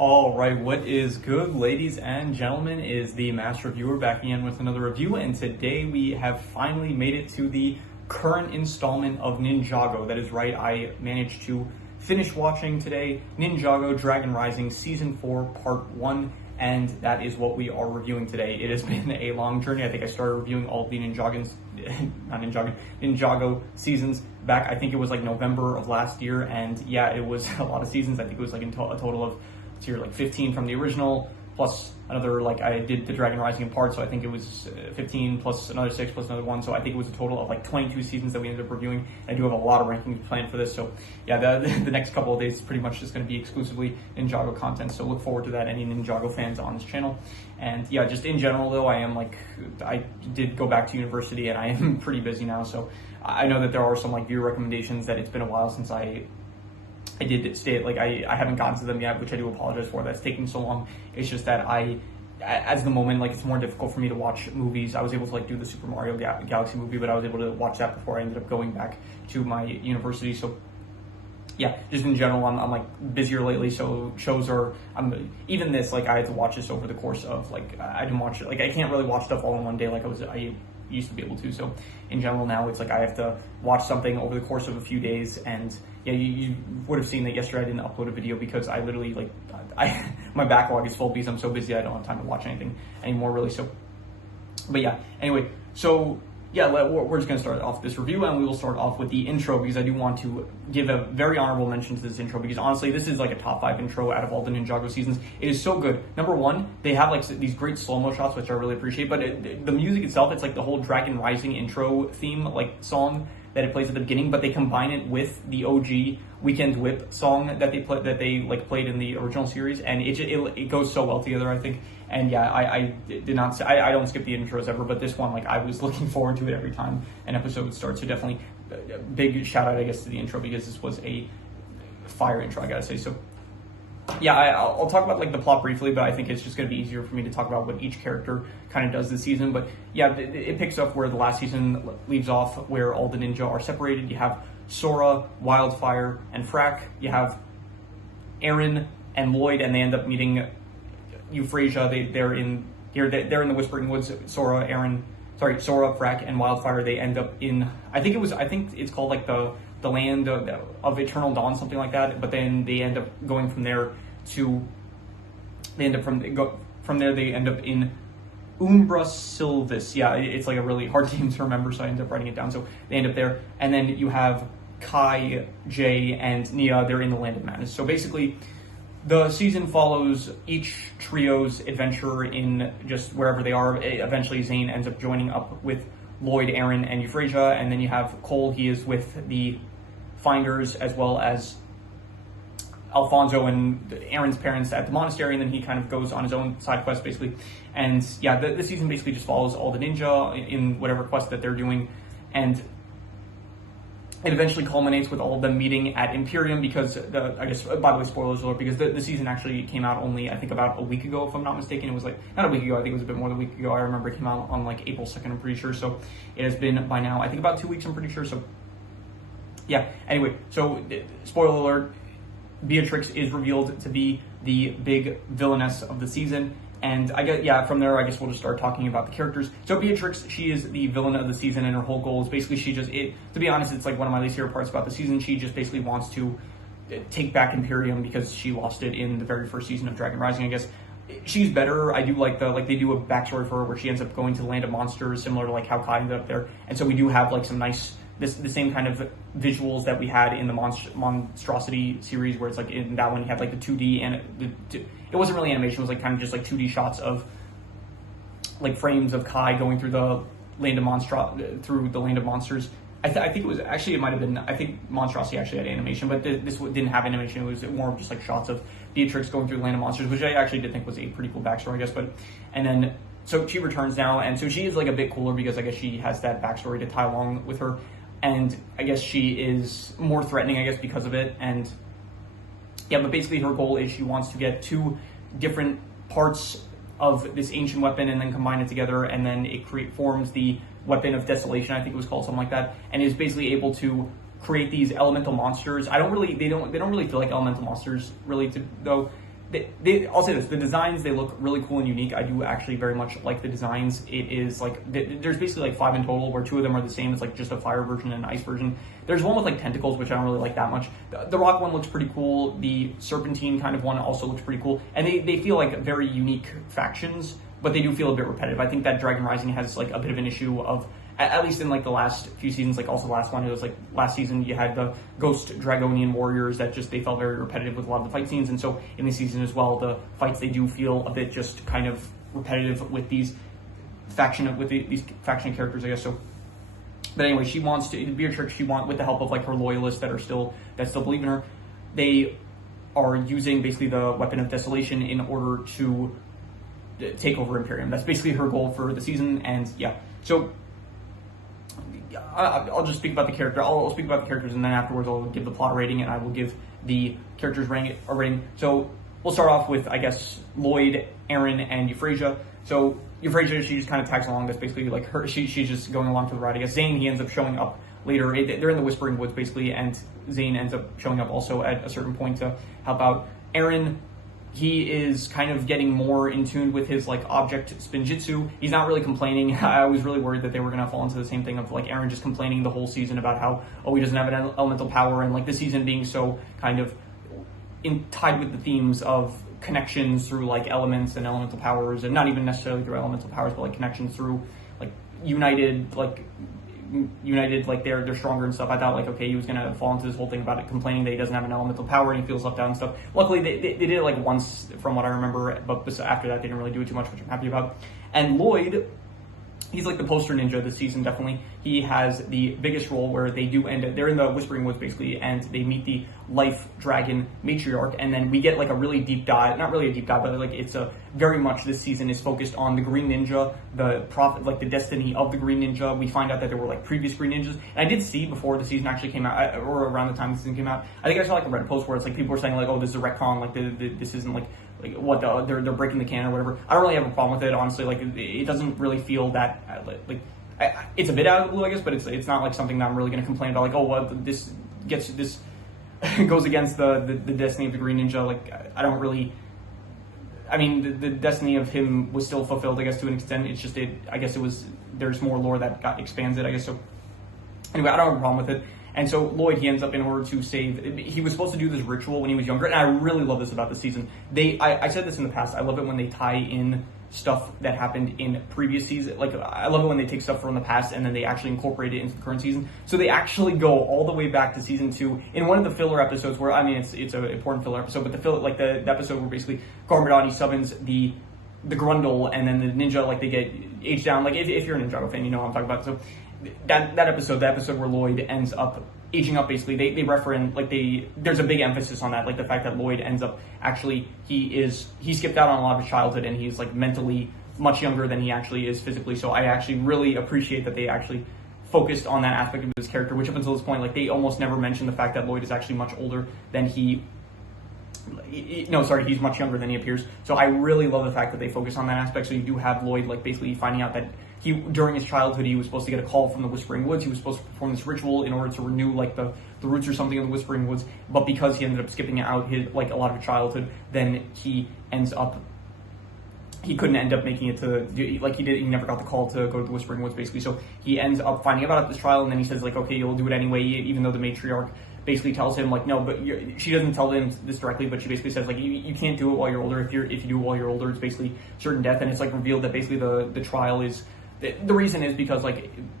All right, what is good, ladies and gentlemen, is the Master Reviewer back again with another review, and today we have finally made it to the current installment of Ninjago. That is right, I managed to finish watching today Ninjago Dragon Rising Season 4 Part 1, and that is what we are reviewing today. It has been a long journey. I think I started reviewing all of the Ninjago seasons back, I think it was like November of last year, and yeah, it was a lot of seasons. I think it was like a total of 15 from the original, plus another, like I did the Dragon Rising in part, so I think it was 15 plus another 6 plus another 1, so I think it was a total of like 22 seasons that we ended up reviewing. I do have a lot of rankings planned for this, so yeah, the next couple of days is pretty much just going to be exclusively Ninjago content, so look forward to that, any Ninjago fans on this channel. And yeah, just in general though, I did go back to university and I am pretty busy now, so I know that there are some like viewer recommendations that it's been a while since I did stay, like I haven't gotten to them yet, which I do apologize for. That's taking so long. It's just that as the moment, like it's more difficult for me to watch movies. I was able to like do the Super Mario Galaxy movie, but I was able to watch that before I ended up going back to my university. So yeah, just in general, I'm like busier lately. So shows are, even this, like I had to watch this over the course of like, I didn't watch it. Like I can't really watch stuff all in one day like I used to be able to. So in general now it's like I have to watch something over the course of a few days. And yeah, you would have seen that yesterday I didn't upload a video because I literally like my backlog is full because I'm so busy I don't have time to watch anything anymore really. So but yeah, anyway, so yeah, we're just going to start off this review, and we will start off with the intro because I do want to give a very honorable mention to this intro because honestly, this is like a top 5 intro out of all the Ninjago seasons. It is so good. Number one, they have like these great slow-mo shots, which I really appreciate, but the music itself, it's like the whole Dragon Rising intro theme, like song that it plays at the beginning, but they combine it with the OG Weekend Whip song that they played in the original series, and it goes so well together, I think. And yeah, I don't skip the intros ever, but this one, like I was looking forward to it every time an episode would start. So definitely a big shout out, I guess, to the intro because this was a fire intro, I gotta say. So yeah, I'll talk about like the plot briefly, but I think it's just going to be easier for me to talk about what each character kind of does this season. But yeah, it picks up where the last season leaves off, where all the ninja are separated. You have Sora, Wildfire, and Frack. You have Aaron and Lloyd, and they end up meeting Euphrasia. They're in the Whispering Woods. Sora, Frack, and Wildfire. They end up in I think it's called like the land of Eternal Dawn, something like that. But then they end up going from there to they end up in Umbra Sylvis. Yeah, it's like a really hard name to remember, so I end up writing it down. So they end up there, and then you have Kai, Jay, and Nia. They're in the Land of Madness. So basically, the season follows each trio's adventure in just wherever they are. Eventually, Zane ends up joining up with Lloyd, Aaron, and Euphrasia, and then you have Cole. He is with the Finders, as well as Alfonso and Aaron's parents at the monastery, and then he kind of goes on his own side quest, basically. And yeah, the season basically just follows all the ninja in whatever quest that they're doing, and it eventually culminates with all of them meeting at Imperium because, I guess, by the way, spoilers alert, because the season actually came out only, I think, about a week ago, if I'm not mistaken. It was like, not a week ago, I think it was a bit more than a week ago. I remember it came out on like April 2nd, I'm pretty sure. So it has been by now, I think, about 2 weeks, I'm pretty sure. So yeah, anyway, so spoiler alert, Beatrix is revealed to be the big villainess of the season. And I guess, yeah, from there, I guess we'll just start talking about the characters. So Beatrix, she is the villain of the season, and her whole goal is basically to be honest, it's like one of my least favorite parts about the season. She just basically wants to take back Imperium because she lost it in the very first season of Dragon Rising, I guess. She's better. I do like they do a backstory for her where she ends up going to the Land of Monsters, similar to like how Kai ended up there. And so we do have like some nice, the same kind of visuals that we had in the Monstrosity series, where it's like in that one you had like the 2D, and it wasn't really animation, it was like kind of just like 2D shots of like frames of Kai going through the Land of Monsters. I think it was actually, it might have been, I think Monstrosity actually had animation, but this didn't have animation. It was more of just like shots of Beatrix going through the Land of Monsters, which I actually did think was a pretty cool backstory, I guess. And then so she returns now, and so she is like a bit cooler because I guess she has that backstory to tie along with her, and I guess she is more threatening, I guess, because of it. And yeah, but basically her goal is she wants to get 2 different parts of this ancient weapon and then combine it together, and then it forms the Weapon of Desolation, I think it was called, something like that, and is basically able to create these elemental monsters. They don't really feel like elemental monsters really, though. I'll say this: the designs, they look really cool and unique. I do actually very much like the designs. It is like there's basically like 5 in total, where 2 of them are the same. It's like just a fire version and an ice version. There's one with like tentacles, which I don't really like that much. The rock one looks pretty cool. The serpentine kind of one also looks pretty cool, and they feel like very unique factions, but they do feel a bit repetitive. I think that Dragon Rising has like a bit of an issue of, at least in like the last few seasons, like also the last one, it was like last season you had the Ghost Dragonian warriors that just, they felt very repetitive with a lot of the fight scenes, and so in this season as well, the fights, they do feel a bit just kind of repetitive with these faction characters, I guess. So, but anyway, she wants to be a church. She with the help of like her loyalists that still believe in her, they are using basically the weapon of desolation in order to take over Imperium. That's basically her goal for the season, and yeah, so. I'll just speak about the character. I'll speak about the characters, and then afterwards I'll give the plot rating, and I will give the characters a rating. So we'll start off with, I guess, Lloyd, Aaron, and Euphrasia. So Euphrasia, she just kind of tags along. That's basically like her. She's just going along for the ride, I guess. Zane, he ends up showing up later. They're in the Whispering Woods basically, and Zane ends up showing up also at a certain point to help out. Aaron, he is kind of getting more in tune with his like object spinjitzu. He's not really complaining. I was really worried that they were going to fall into the same thing of like Aaron just complaining the whole season about how, oh, he doesn't have an elemental power, and like the season being so kind of tied with the themes of connections through like elements and elemental powers, and not even necessarily through elemental powers, but like connections through like united, like they're stronger and stuff. I thought like, okay, he was gonna fall into this whole thing about it, complaining that he doesn't have an elemental power and he feels left out and stuff. Luckily they did it like once from what I remember, but after that they didn't really do it too much, which I'm happy about. And Lloyd, he's like the poster ninja this season, definitely. He has the biggest role where they do end it. They're in the Whispering Woods basically, and they meet the Life Dragon matriarch, and then we get like a really deep dive, not really a deep dive, but like it's a very much this season is focused on the Green Ninja, the prophet, like the destiny of the Green Ninja. We find out that there were like previous Green Ninjas, and I did see before the season actually came out, or around the time the season came out, I think I saw like a Reddit post where it's like people were saying like, oh, this is a retcon, like this isn't like what they're breaking the canon or whatever. I don't really have a problem with it, honestly. Like it doesn't really feel that it's a bit out of the blue, I guess, but it's not like something that I'm really going to complain about. Like, oh, well, this goes against the destiny of the Green Ninja. Like, I don't really. I mean, the destiny of him was still fulfilled, I guess, to an extent. It's just I guess it was. There's more lore that expands it, I guess. So anyway, I don't have a problem with it. And so Lloyd, he ends up, in order to save, he was supposed to do this ritual when he was younger, and I really love this about the season. I said this in the past, I love it when they tie in stuff that happened in previous seasons. Like, I love it when they take stuff from the past and then they actually incorporate it into the current season. So they actually go all the way back to season 2 in one of the filler episodes where, I mean, it's an important filler episode, but the episode where basically Garmadon summons the Grundle, and then the ninja, like, they get aged down. Like, if you're a Ninjago fan, you know what I'm talking about. So that episode, the episode where Lloyd ends up aging up, basically, they reference, like, there's a big emphasis on that, like the fact that Lloyd ends up actually, he skipped out on a lot of his childhood, and he's like mentally much younger than he actually is physically. So I actually really appreciate that they actually focused on that aspect of his character, which up until this point, like, they almost never mention the fact that Lloyd is actually much older than he's much younger than he appears. So I really love the fact that they focus on that aspect. So you do have Lloyd, like, basically finding out that during his childhood, he was supposed to get a call from the Whispering Woods. He was supposed to perform this ritual in order to renew, like, the roots or something of the Whispering Woods. But because he ended up skipping out his, like, a lot of his childhood, then he couldn't end up making it to, like, he never got the call to go to the Whispering Woods, basically. So he ends up finding out about this trial, and then he says, like, okay, you'll do it anyway, even though the matriarch basically tells him, like, no, but she doesn't tell him this directly, but she basically says, like, you can't do it while you're older. If you do it while you're older, it's basically certain death. And it's, like, revealed that basically the trial is, the reason is because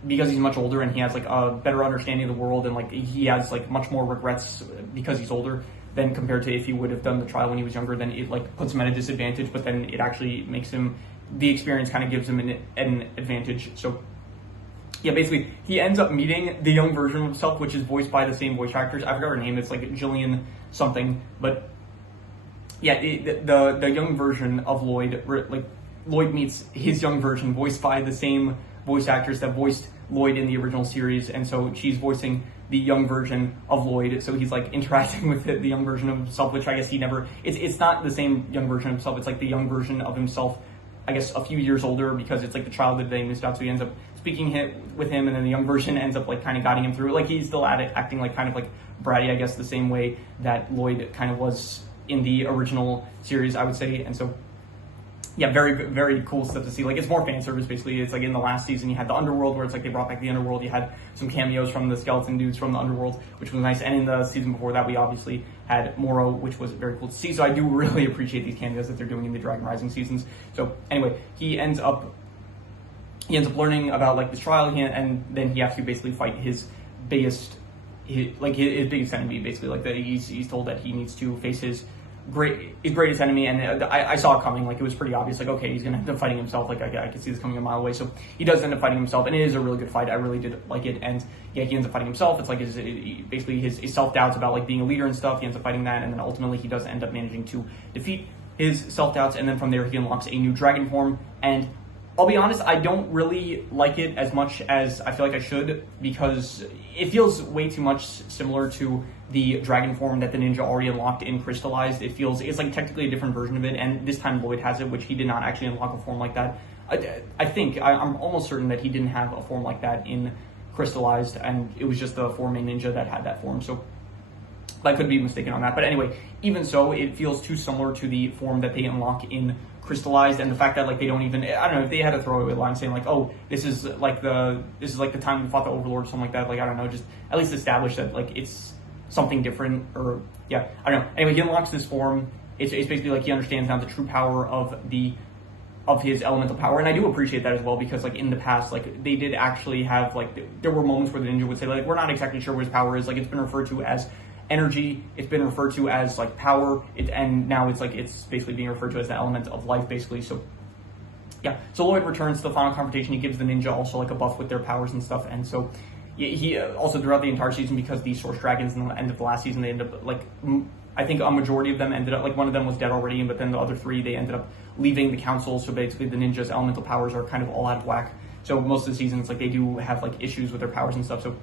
he's much older and he has, like, a better understanding of the world, and, like, he has, like, much more regrets because he's older than compared to if he would have done the trial when he was younger. Then it, like, puts him at a disadvantage, but then it actually makes him, the experience kind of gives him an advantage. So yeah, basically he ends up meeting the young version of himself, which is voiced by the same voice actors. I forgot her name. It's like Jillian something, but yeah, the young version of Lloyd, like, Lloyd meets his young version voiced by the same voice actress that voiced Lloyd in the original series, and so she's voicing the young version of Lloyd. So he's, like, interacting with the young version of himself, which I guess he never, it's not the same young version of himself, it's like the young version of himself, I guess, a few years older, because it's like the childhood that he missed out. So he ends up speaking with him, and then the young version ends up, like, kind of guiding him through. Like, he's still acting like kind of like bratty, I guess, the same way that Lloyd kind of was in the original series, I would say. And so yeah, very, very cool stuff to see. Like, it's more fan service, basically. It's like in the last season, you had the Underworld, where it's like they brought back the Underworld. You had some cameos from the skeleton dudes from the Underworld, which was nice. And in the season before that, we obviously had Moro, which was very cool to see. So I do really appreciate these cameos that they're doing in the Dragon Rising seasons. So anyway, he ends up learning about like this trial, and then he has to basically fight his biggest enemy, basically. Like, that he's told that he needs to face his greatest enemy, and I saw it coming. Like, it was pretty obvious. Like, okay, he's gonna end up fighting himself. Like, I could see this coming a mile away. So he does end up fighting himself, and it is a really good fight. I really did like it. And yeah, he ends up fighting himself. It's like basically his self doubts about like being a leader and stuff. He ends up fighting that, and then ultimately he does end up managing to defeat his self doubts. And then from there he unlocks a new dragon form. And I'll be honest, I don't really like it as much as I feel like I should, because it feels way too much similar to the dragon form that the ninja already unlocked in Crystallized. It's like technically a different version of it, and this time Lloyd has it, which he did not actually unlock a form like that. I'm almost certain that he didn't have a form like that in Crystallized, and it was just the 4 main ninja that had that form. So I could be mistaken on that. But anyway, even so, it feels too similar to the form that they unlock in Crystallized, and the fact that like they don't even, I don't know, if they had a throwaway line saying like, oh, this is like the time we fought the Overlord or something like that, like, I don't know, just at least establish that like it's something different. Or yeah, I don't know. Anyway, he unlocks this form. It's basically like he understands now the true power of his elemental power, and I do appreciate that as well, because like in the past, like they did actually have like, there were moments where the ninja would say like, we're not exactly sure what his power is. Like, it's been referred to as energy, it's been referred to as like power, and now it's basically being referred to as the element of life, basically. So yeah, so Lloyd returns to the final confrontation. He gives the ninja also like a buff with their powers and stuff, and so he also throughout the entire season, because the source dragons in the end of the last season, they ended up like, I think a majority of them ended up, like, one of them was dead already, but then the other 3, they ended up leaving the council. So basically the ninja's elemental powers are kind of all out of whack. So most of the seasons, like, they do have like issues with their powers and stuff. So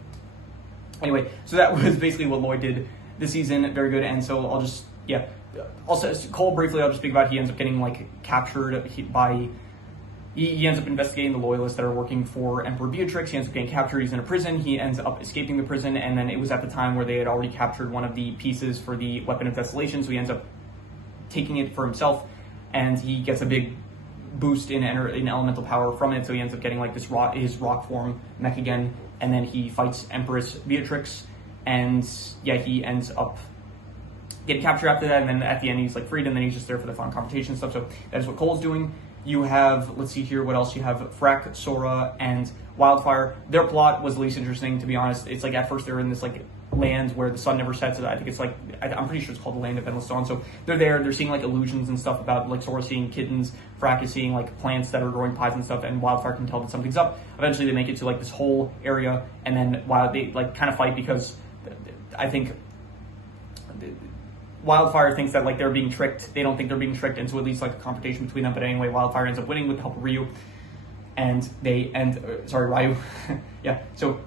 anyway, so that was basically what Lloyd did this season. Very good. And so I'll just, yeah. Also, Cole, briefly, I'll just speak about, he ends up getting like captured by, he ends up investigating the loyalists that are working for Emperor Beatrix. He ends up getting captured. He's in a prison. He ends up escaping the prison, and then it was at the time where they had already captured one of the pieces for the Weapon of Desolation, so he ends up taking it for himself, and he gets a big boost in elemental power from it. So he ends up getting like his rock form mech again, and then he fights Empress Beatrix, and yeah, he ends up getting captured after that, and then at the end he's like freed, and then he's just there for the final confrontation and stuff. So that is what Cole's doing. You have, let's see here, what else? You have Frack, Sora, and Wildfire. Their plot was the least interesting, to be honest. It's like, at first they're in this like land where the sun never sets. I think it's like, I'm pretty sure it's called the Land of Endless Dawn. So they're there, they're seeing like illusions and stuff about, like, Sora seeing kittens, Frack is seeing like plants that are growing pies and stuff, and Wildfire can tell that something's up. Eventually they make it to like this whole area, and then they like kind of fight, because I think Wildfire thinks that like they're being tricked. They don't think they're being tricked, and so at least like a confrontation between them. But anyway, Wildfire ends up winning with the help of Ryu, and Ryu. Yeah, so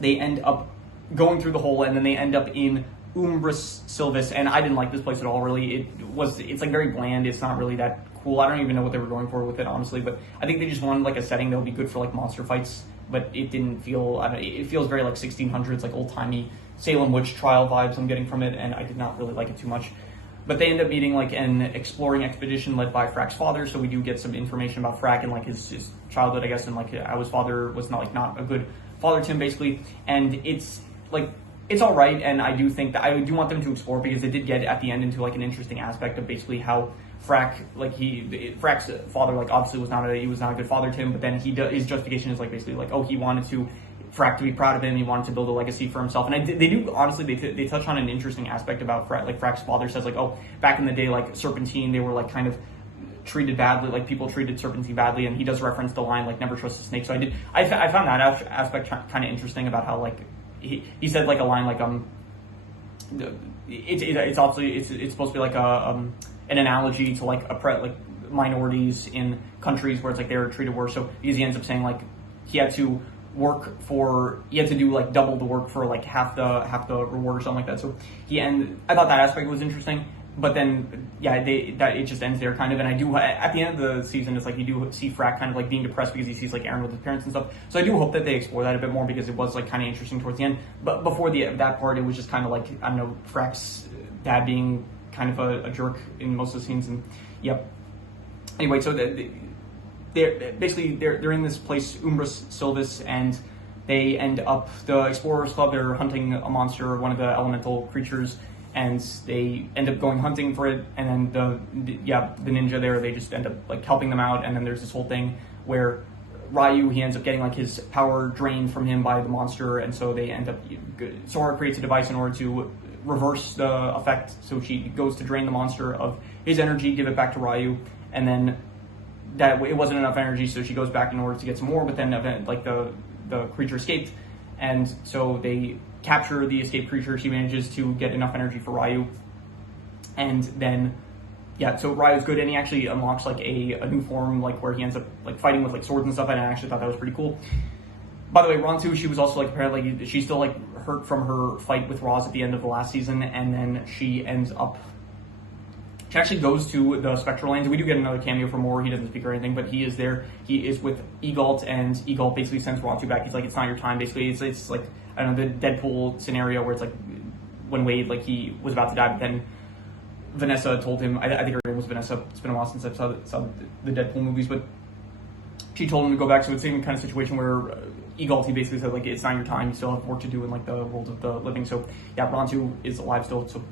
they end up going through the hole, and then they end up in Umbris Sylvis, and I didn't like this place at all, really. It's like very bland. It's not really that cool. I don't even know what they were going for with it, honestly, but I think they just wanted like a setting that would be good for like monster fights, but it didn't feel, it feels very like 1600s, like old-timey Salem witch trial vibes I'm getting from it, and I did not really like it too much. But they end up meeting like an exploring expedition led by Frack's father, so we do get some information about Frack and like his childhood, I guess, and like how his father was not a good father to him, basically. And it's like, it's all right, and I do think that I do want them to explore, because they did get at the end into like an interesting aspect of basically how Frack, like Frack's father, like obviously was not a good father to him, but then his justification is like basically like, oh, he wanted Frack to be proud of him, he wanted to build a legacy for himself. And they do, honestly, they touch on an interesting aspect about Frack. Like Frack's father says like, oh, back in the day, like Serpentine, they were like kind of treated badly, like people treated Serpentine badly, and he does reference the line like, never trust a snake. So I found that aspect kind of interesting about how like he said like a line like it's obviously it's supposed to be like an analogy to like minorities in countries where it's like they're treated worse. So because he ends up saying like he had to do like double the work for like half the reward or something like that. So I thought that aspect was interesting. But then, yeah, it just ends there kind of. And I do, at the end of the season, it's like you do see Frack kind of like being depressed because he sees like Aaron with his parents and stuff. So I do hope that they explore that a bit more, because it was like kind of interesting towards the end. But before that part, it was just kind of like, I don't know, Frack's dad being kind of a jerk in most of the scenes. And yep. Anyway, so they're in this place, Umbris Silvis, and they end up, the Explorers Club, they're hunting a monster, one of the elemental creatures, and they end up going hunting for it, and then the ninja there, they just end up like helping them out, and then there's this whole thing where Ryu, he ends up getting like his power drained from him by the monster, and so they end up, Sora creates a device in order to reverse the effect, so she goes to drain the monster of his energy, give it back to Ryu, and then that it wasn't enough energy, so she goes back in order to get some more, but then like the creature escaped, and so they capture the escaped creature. She manages to get enough energy for Ryu, and then so Ryu's good, and he actually unlocks like a new form, like where he ends up like fighting with like swords and stuff, and I actually thought that was pretty cool. By the way, Rontu, she was also like apparently she's still like hurt from her fight with Roz at the end of the last season, and then she actually goes to the Spectral Lands. We do get another cameo from Moore. He doesn't speak or anything, but he is there. He is with Egalt, and Egalt basically sends Rontu back. He's like, it's not your time, basically. It's like, I don't know, the Deadpool scenario where it's like when Wade, like he was about to die, but then Vanessa told him, I think her name was Vanessa. It's been a while since I saw the Deadpool movies, but she told him to go back. So it's the same kind of situation where Egalt, he basically said, like, it's not your time. You still have work to do in like the world of the living. So yeah, Rontu is alive still. So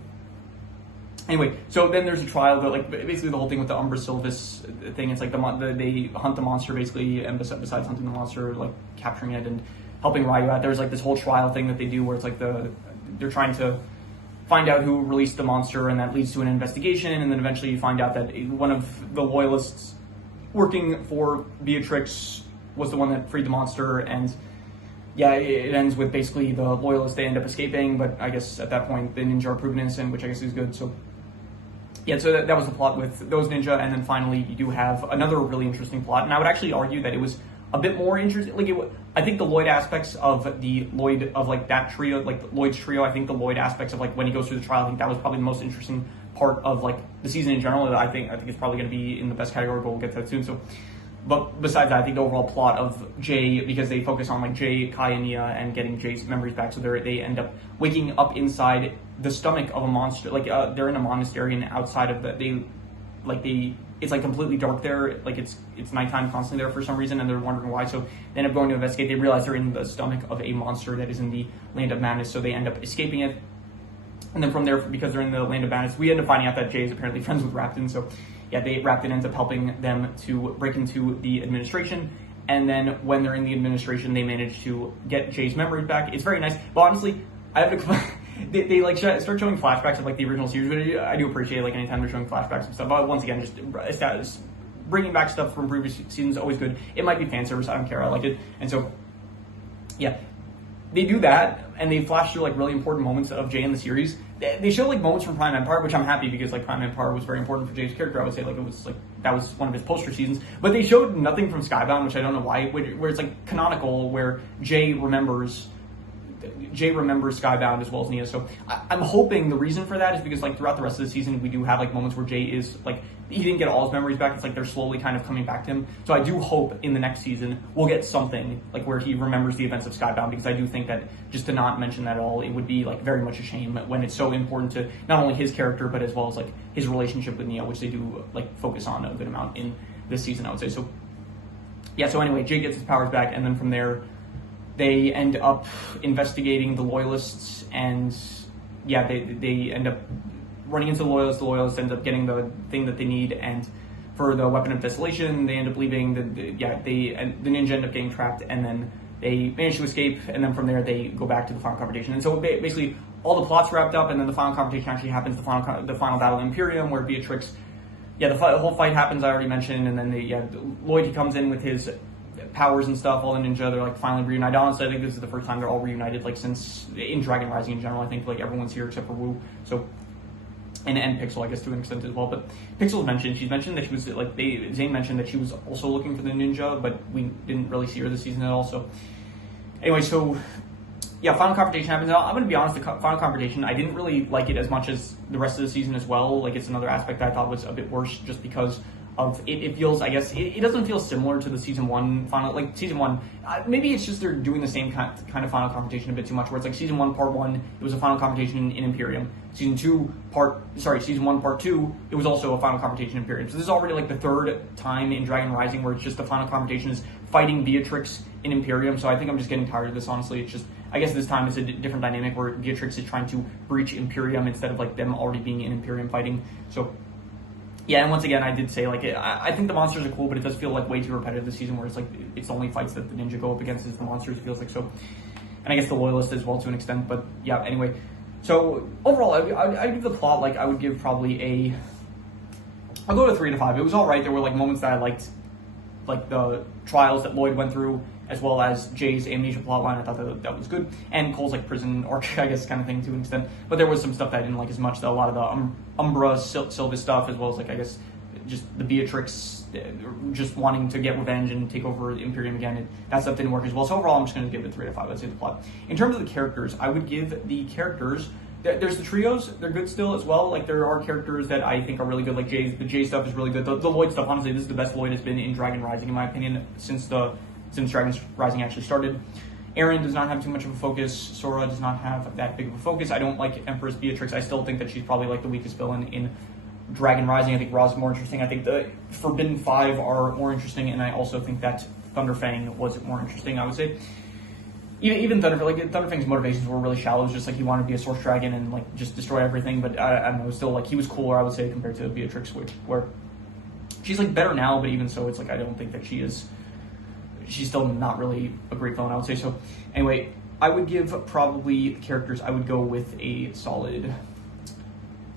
anyway, so then there's a trial, that like basically the whole thing with the Umbra Silvis thing. It's like they hunt the monster basically, and besides hunting the monster, like capturing it and helping Ryu out. There's like this whole trial thing that they do where it's like they're trying to find out who released the monster, and that leads to an investigation, and then eventually you find out that one of the loyalists working for Beatrix was the one that freed the monster, and yeah, it ends with basically the loyalists, they end up escaping, but I guess at that point the ninja are proven innocent, which I guess is good. So yeah, so that was the plot with those ninja, and then finally you do have another really interesting plot, and I would actually argue that it was a bit more interesting. Like I think the Lloyd aspects of the Lloyd of like that trio, like Lloyd's trio, I think the Lloyd aspects of like when he goes through the trial, I think that was probably the most interesting part of like the season in general. I think it's probably going to be in the best category, but we'll get to that soon. So, but besides that, I think the overall plot of Jay, because they focus on like Jay, Kai, and Nia, and getting Jay's memories back, so they end up waking up inside the stomach of a monster. Like they're in a monastery, and outside of that, it's like completely dark there. Like it's nighttime constantly there for some reason, and they're wondering why. So they end up going to investigate. They realize they're in the stomach of a monster that is in the Land of Madness. So they end up escaping it. And then from there, because they're in the Land of Madness, we end up finding out that Jay is apparently friends with Rapton. So yeah, Rapton ends up helping them to break into the administration. And then when they're in the administration, they manage to get Jay's memories back. It's very nice. But honestly, I have to they like start showing flashbacks of like the original series, but I do appreciate like anytime they're showing flashbacks and stuff. But once again, just bringing back stuff from previous seasons is always good. It might be fan service, I don't care, I like it. And so yeah, they do that, and they flash through like really important moments of Jay in the series. They show like moments from Prime Empire, which I'm happy, because like Prime Empire was very important for Jay's character. I would say like it was like that was one of his poster seasons. But they showed nothing from Skybound, which I don't know why, where it's like canonical, where Jay remembers Skybound as well as Nia. So I'm hoping the reason for that is because like throughout the rest of the season, we do have like moments where Jay is like, he didn't get all his memories back. It's like they're slowly kind of coming back to him. So I do hope in the next season we'll get something like where he remembers the events of Skybound, because I do think that just to not mention that at all, it would be like very much a shame when it's so important to not only his character, but as well as like his relationship with Nia, which they do like focus on a good amount in this season, I would say. So yeah, so anyway, Jay gets his powers back, and then from there, they end up investigating the loyalists, and yeah, they end up running into the loyalists. The loyalists end up getting the thing that they need, and for the weapon of desolation, they end up leaving. The ninja end up getting trapped, and then they manage to escape. And then from there, they go back to the final confrontation. And so basically, all the plots wrapped up, and then the final confrontation actually happens. The final battle in Imperium, where Beatrix, the whole fight happens. I already mentioned, and then Lloyd, he comes in with his powers and stuff. All the ninja, they're like finally reunited. Honestly, I think this is the first time they're all reunited, like since in Dragon Rising in general. I think like everyone's here except for Wu. So and Pixel, I guess, to an extent as well. But Pixel's mentioned, she's mentioned that she was like Zane mentioned that she was also looking for the ninja, but we didn't really see her this season at all. So anyway, so yeah, final confrontation happens. I'm going to be honest, the final confrontation, I didn't really like it as much as the rest of the season as well. Like it's another aspect that I thought was a bit worse, just because of it. It feels, I guess, it doesn't feel similar to the season 1 final, like season 1. Maybe it's just they're doing the same kind of final confrontation a bit too much, where it's like season 1 part 1, it was a final confrontation in Imperium. Season 1 part 2, it was also a final confrontation in Imperium. So this is already like the third time in Dragon Rising where it's just the final confrontation is fighting Beatrix in Imperium. So I think I'm just getting tired of this, honestly. It's just, I guess this time it's a different dynamic where Beatrix is trying to breach Imperium instead of like them already being in Imperium fighting. So yeah, and once again, I did say, like, I think the monsters are cool, but it does feel like way too repetitive this season, where it's like it's the only fights that the ninja go up against is the monsters, it feels like. So, and I guess the loyalist as well to an extent, but yeah, anyway. So overall, I give the plot, like, I would give probably I'll go to 3 to 5. It was all right. There were like moments that I liked, like the trials that Lloyd went through, as well as Jay's amnesia plotline. I thought that was good, and Cole's like prison arc, I guess, kind of thing to an extent. But there was some stuff that I didn't like as much. A lot of the Umbra Sylvis stuff, as well as like, I guess, just the Beatrix just wanting to get revenge and take over Imperium again. That stuff didn't work as well. So overall, I'm just going to give it 3 to 5. Let's say the plot. In terms of the characters, I would give the characters. There's the trios, they're good still as well. Like, there are characters that I think are really good, like Jay's. The Jay stuff is really good. The Lloyd stuff, honestly, this is the best Lloyd has been in Dragon Rising, in my opinion, since Dragon Rising actually started. Aaron does not have too much of a focus. Sora does not have that big of a focus. I don't like Empress Beatrix. I still think that she's probably like the weakest villain in Dragon Rising. I think Ra's is more interesting. I think the Forbidden Five are more interesting, and I also think that Thunderfang was more interesting, I would say. Even Thunderfang's motivations were really shallow. It was just like he wanted to be a source dragon and like just destroy everything. But I don't know, still like he was cooler, I would say, compared to Beatrix, where she's like better now. But even so, it's like I don't think that she's still not really a great villain, I would say. So anyway, I would give probably characters. I would go with a solid.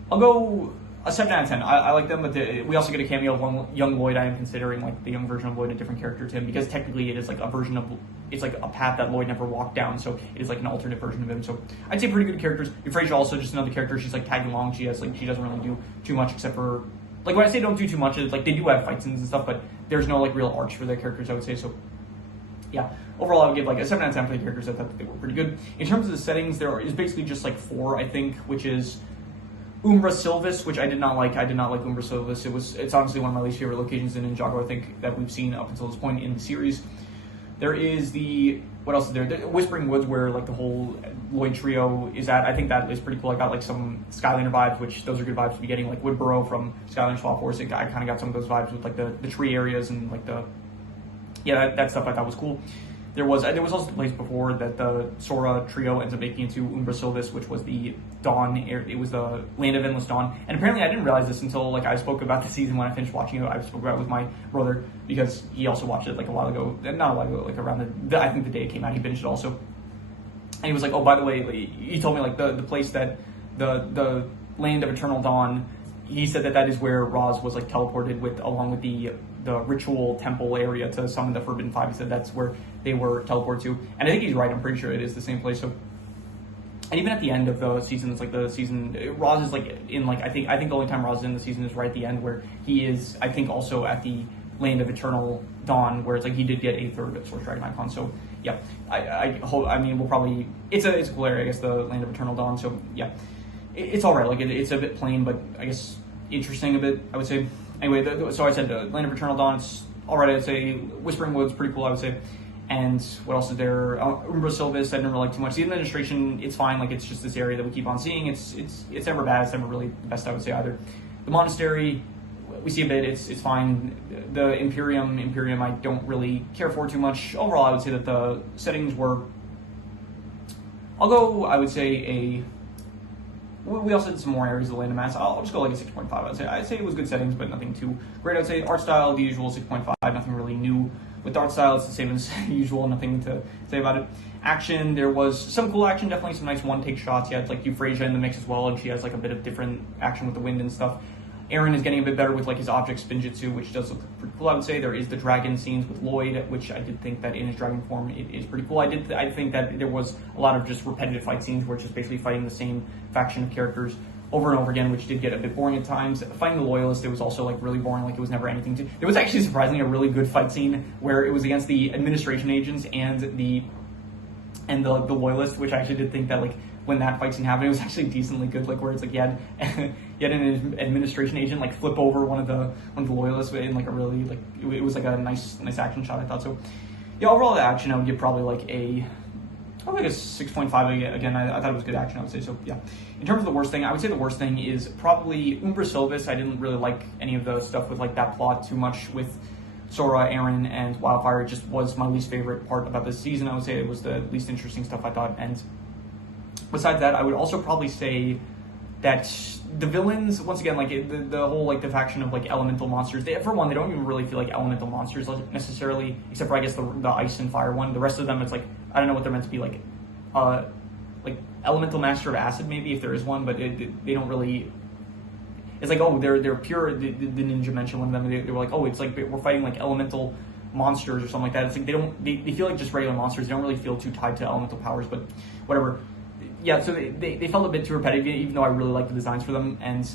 I'll go a 7 out of 10. I like them, but we also get a cameo of young Lloyd. I am considering like the young version of Lloyd a different character to him, because technically it is like a version of, it's like a path that Lloyd never walked down, so it is like an alternate version of him. So I'd say pretty good characters. Euphrasia also just another character. She's like tagging along. She doesn't really do too much except for, like, when I say don't do too much, it's like they do have fight scenes and stuff, but there's no like real arcs for their characters, I would say. So yeah, overall I would give like a 7 out of 10 for the characters. I thought that they were pretty good. In terms of the settings, there is basically just like 4, I think, which is Umbra Sylvis, which I did not like. I did not like Umbra Sylvis. It's honestly one of my least favorite locations in Ninjago, I think, that we've seen up until this point in the series. There is what else is there? The Whispering Woods, where like the whole Lloyd trio is at. I think that is pretty cool. I got like some Skylander vibes, which those are good vibes to be getting. Like Woodborough from Skylander Swap Force. I kind of got some of those vibes with like the tree areas and like that stuff I thought was cool. There was also the place before that the Sora trio ends up making into Umbra Sylvis, which was the Dawn. It was the Land of Endless Dawn. And apparently I didn't realize this until like I spoke about the season when I finished watching it. I spoke about it with my brother because he also watched it like a while ago. Not a while ago, like around I think the day it came out, he binged it also. And he was like, oh, by the way, he told me like the place that the Land of Eternal Dawn, he said that is where Roz was like teleported along with the ritual temple area to summon the Forbidden Five. He said that's where they were teleported to, and I think he's right. I'm pretty sure it is the same place. So, and even at the end of the season, it's like the season Roz is like in like I think the only time Roz is in the season is right at the end, where he is, I think, also at the Land of Eternal Dawn, where it's like he did get a third Source Dragon icon. So yeah, I hope. I mean, we'll probably it's a cool area, I guess, the Land of Eternal Dawn. So yeah, it's all right. Like it's a bit plain, but I guess interesting a bit, I would say. Anyway, so I said Land of Eternal Dawn, it's all right, I'd say. Whispering Woods, pretty cool, I would say. And what else is there? Umbra Sylvis, I didn't really like too much. The administration, it's fine. Like, it's just this area that we keep on seeing. It's never bad. It's never really the best, I would say, either. The monastery, we see a bit. It's fine. The Imperium, I don't really care for too much. Overall, I would say that the settings were, I'll go, I would say, we also did some more areas of the Land of Mass. I'll just go like a 6.5. I'd say it was good settings, but nothing too great. I'd say art style, the usual 6.5. Nothing really new with the art style. It's the same as usual. Nothing to say about it. Action, there was some cool action. Definitely some nice one-take shots. You had like Euphrasia in the mix as well, and she has like a bit of different action with the wind and stuff. Aaron is getting a bit better with like his object spinjitzu, which does look pretty cool, I would say. There is the dragon scenes with Lloyd, which I did think that in his dragon form it is pretty cool. I think that there was a lot of just repetitive fight scenes where it's just basically fighting the same faction of characters over and over again, which did get a bit boring at times. Fighting the Loyalist, it was also like really boring, like it was never anything to. There was actually surprisingly a really good fight scene where it was against the administration agents and the Loyalist, which I actually did think that like when that fight scene happened, it was actually decently good. Like where it's like you you had an administration agent like flip over one of the loyalists in like a really like it was like a nice action shot, I thought. So yeah, overall the action I would give probably like a 6.5 again. I thought it was good action, I would say. So yeah, in terms of the worst thing, I would say the worst thing is probably Umbra Sylvis. I didn't really like any of the stuff with like that plot too much with Sora, Aaron, and Wildfire. It just was my least favorite part about this season. I would say it was the least interesting stuff, I thought. And besides that, I would also probably say that the villains, once again, like the whole like the faction of like elemental monsters, for one, they don't even really feel like elemental monsters necessarily, except for I guess the ice and fire one. The rest of them, it's like I don't know what they're meant to be, like elemental master of acid maybe, if there is one, but they don't really. It's like, oh, they're pure. The ninja mentioned one of them. They were like, oh, it's like we're fighting like elemental monsters or something like that. It's like they feel like just regular monsters. They don't really feel too tied to elemental powers, but whatever. Yeah, so they felt a bit too repetitive, even though I really like the designs for them. And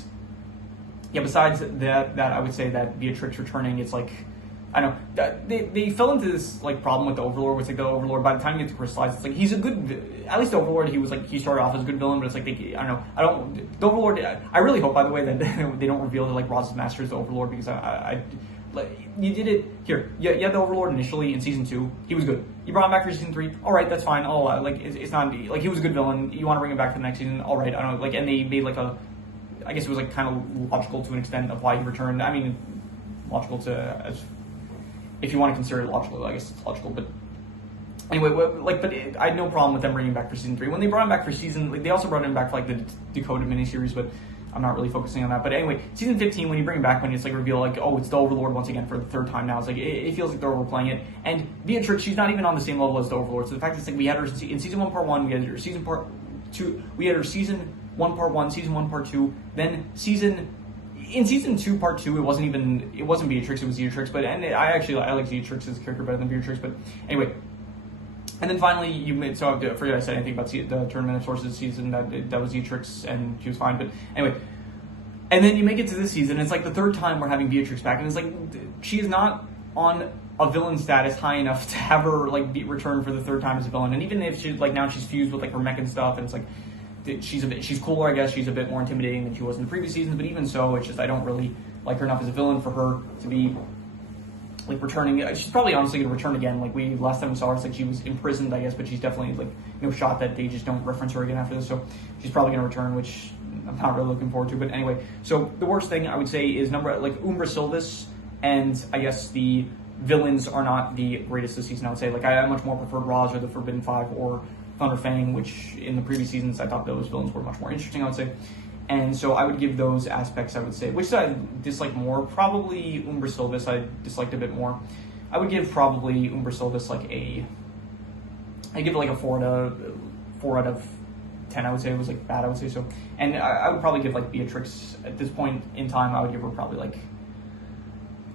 yeah, besides that I would say that Beatrix returning, it's like, I don't know, they fell into this like problem with the Overlord, which like the Overlord, by the time you get to Crystallize, it's like he's a good, at least the Overlord, he started off as a good villain, but it's like, the Overlord, I really hope, by the way, that they don't reveal that like Roz's master is the Overlord, because I like, you did it here. You had the Overlord initially in season 2. He was good. You brought him back for season 3. All right, that's fine. Oh, like it's not like he was a good villain. You want to bring him back for the next season? All right, I don't know. Like, and they made like I guess it was like kind of logical to an extent of why he returned. I mean, logical as if you want to consider it logical, I guess it's logical. But anyway, I had no problem with them bringing him back for season 3. When they brought him back for they also brought him back for like the Dakota miniseries, but I'm not really focusing on that. But anyway, season 15, when you bring it back, when it's like revealed, like, oh, it's the Overlord once again for the third time now, it's like, it feels like they're overplaying it. And Beatrix, she's not even on the same level as the Overlord. So the fact is, like, we had her in season 1, part 1, we had her season part 2, we had her season 1, part 1, season 1, part 2, then in season 2, part 2, it wasn't Beatrix, it was Beatrix. But, and I like Beatrix as a character better than Beatrix, but anyway. And then finally, I forget I said anything about the Tournament of Sources season, that was Beatrix, and she was fine, but anyway. And then you make it to this season, it's like the third time we're having Beatrix back, and it's like, she is not on a villain status high enough to have her, like, return for the third time as a villain. And even if she's, like, now she's fused with, like, her mech and stuff, and it's like, she's cooler, I guess, she's a bit more intimidating than she was in the previous seasons, but even so, it's just, I don't really like her enough as a villain for her to be, like, returning. She's probably honestly going to return again. Like, last time we saw her, it's like she was imprisoned, I guess, but she's definitely, like, no shot that they just don't reference her again after this, so she's probably going to return, which I'm not really looking forward to. But anyway, so the worst thing I would say is Umbra Sylvis, and I guess the villains are not the greatest this season, I would say. Like, I much more preferred Roz or the Forbidden Five or Thunder Fang, which in the previous seasons I thought those villains were much more interesting, I would say. And so I would give those aspects, I would say, which I dislike more, probably Umbra Sylvis I disliked a bit more. I would give probably Umbra Sylvis like I give it like a 4 out of 10, I would say. It was like bad, I would say. So, and I would probably give like Beatrix at this point in time, I would give her probably like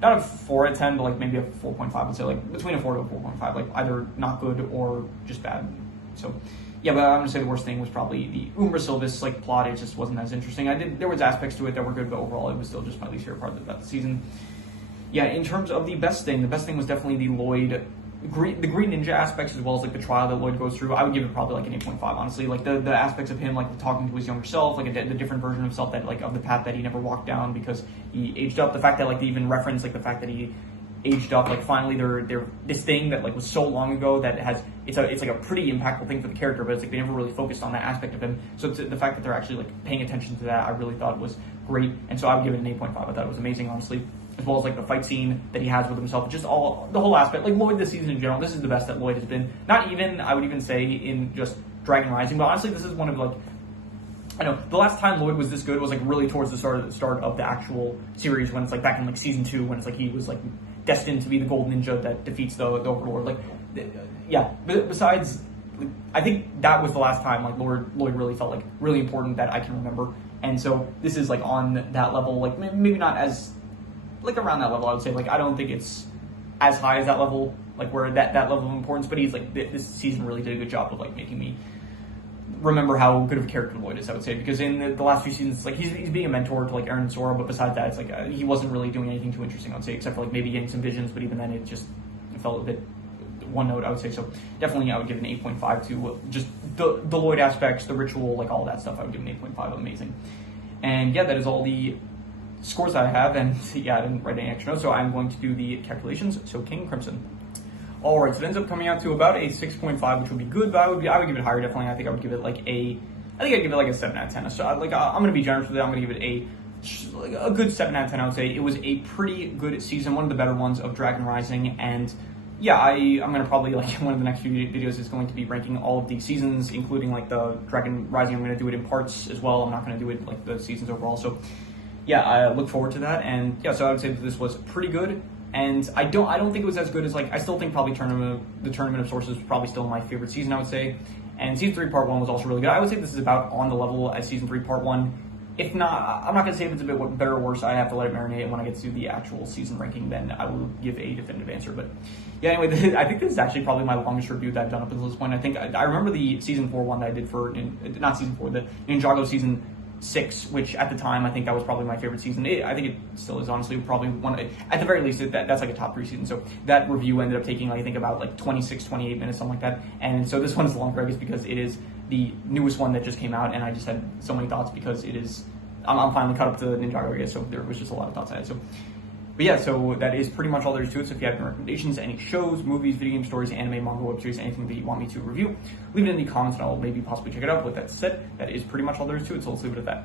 not a 4 out of 10, but like maybe a 4.5. I would say like between a 4 to a 4.5, like either not good or just bad. So yeah, but I'm gonna say the worst thing was probably the Umbra Sylvis like plot. It just wasn't as interesting. There was aspects to it that were good, but overall it was still just my least favorite part about the season. Yeah, in terms of the best thing was definitely the Lloyd, the Green Ninja aspects, as well as like the trial that Lloyd goes through. I would give it probably like an 8.5, honestly. Like the aspects of him like talking to his younger self, like the different version of himself that like of the path that he never walked down because he aged up. The fact that like they even reference like the fact that he aged up, like finally they're this thing that like was so long ago that it's like a pretty impactful thing for the character, but it's like they never really focused on that aspect of him. So the fact that they're actually like paying attention to that, I really thought was great, and so I would give it an 8.5. I thought it was amazing, honestly, as well as like the fight scene that he has with himself, just all the whole aspect. Like Lloyd this season in general, this is the best that Lloyd has been. Not even, I would even say, in just Dragon Rising, but honestly this is one of like, I know the last time Lloyd was this good was like really towards the start of the actual series, when it's like back in like season 2, when it's like he was like destined to be the gold ninja that defeats the Overlord. Like, yeah. But besides, I think that was the last time like Lloyd really felt like really important that I can remember. And so this is like on that level, like maybe not as like around that level. I would say like I don't think it's as high as that level, like where that level of importance. But he's like this season really did a good job of like making me remember how good of a character Lloyd is, I would say, because in the last few seasons, it's like he's being a mentor to like Aaron and Sora, but besides that, it's like he wasn't really doing anything too interesting, I would say, except for like maybe getting some visions, but even then it felt a bit one note, I would say. So definitely I would give an 8.5 to just the Lloyd aspects, the ritual, like all that stuff. I would give an 8.5. Amazing. And yeah, that is all the scores that I have, and yeah, I didn't write any extra notes, so I'm going to do the calculations. So King Crimson. All right, so it ends up coming out to about a 6.5, which would be good, but I would give it higher, definitely. I think I would give it like I'd give it like a 7 out of 10. So I'm going to be generous with it. I'm going to give it a good 7 out of 10, I would say. It was a pretty good season, one of the better ones of Dragon Rising, and yeah, I'm going to probably, like, one of the next few videos is going to be ranking all of the seasons, including, like, the Dragon Rising. I'm going to do it in parts as well. I'm not going to do it, like, the seasons overall. So, yeah, I look forward to that. And, yeah, so I would say that this was pretty good. And I don't think it was as good as, like, I still think probably the Tournament of Sources was probably still my favorite season, I would say. And Season 3 Part 1 was also really good. I would say this is about on the level as Season 3 Part 1. If not, I'm not going to say if it's a bit better or worse. I have to let it marinate, and when I get to the actual season ranking, then I will give a definitive answer. But yeah, anyway, I think this is actually probably my longest review that I've done up until this point. I think I remember the Season 4 one that I did for, not Season 4, the Ninjago Season 6, which at the time, I think that was probably my favorite season. I think it still is, honestly, probably one, at the very least, that's like a top 3 season. So that review ended up taking, I think, about like 26, 28 minutes, something like that. And so this one's longer, I guess, because it is the newest one that just came out, and I just had so many thoughts because it is... I'm finally caught up to Ninjago, I guess, so there was just a lot of thoughts I had. So, but yeah, so that is pretty much all there is to it. So if you have any recommendations, any shows, movies, video game stories, anime, manga, web series, anything that you want me to review, leave it in the comments and I'll maybe possibly check it out. With that said, that is pretty much all there is to it, so let's leave it at that.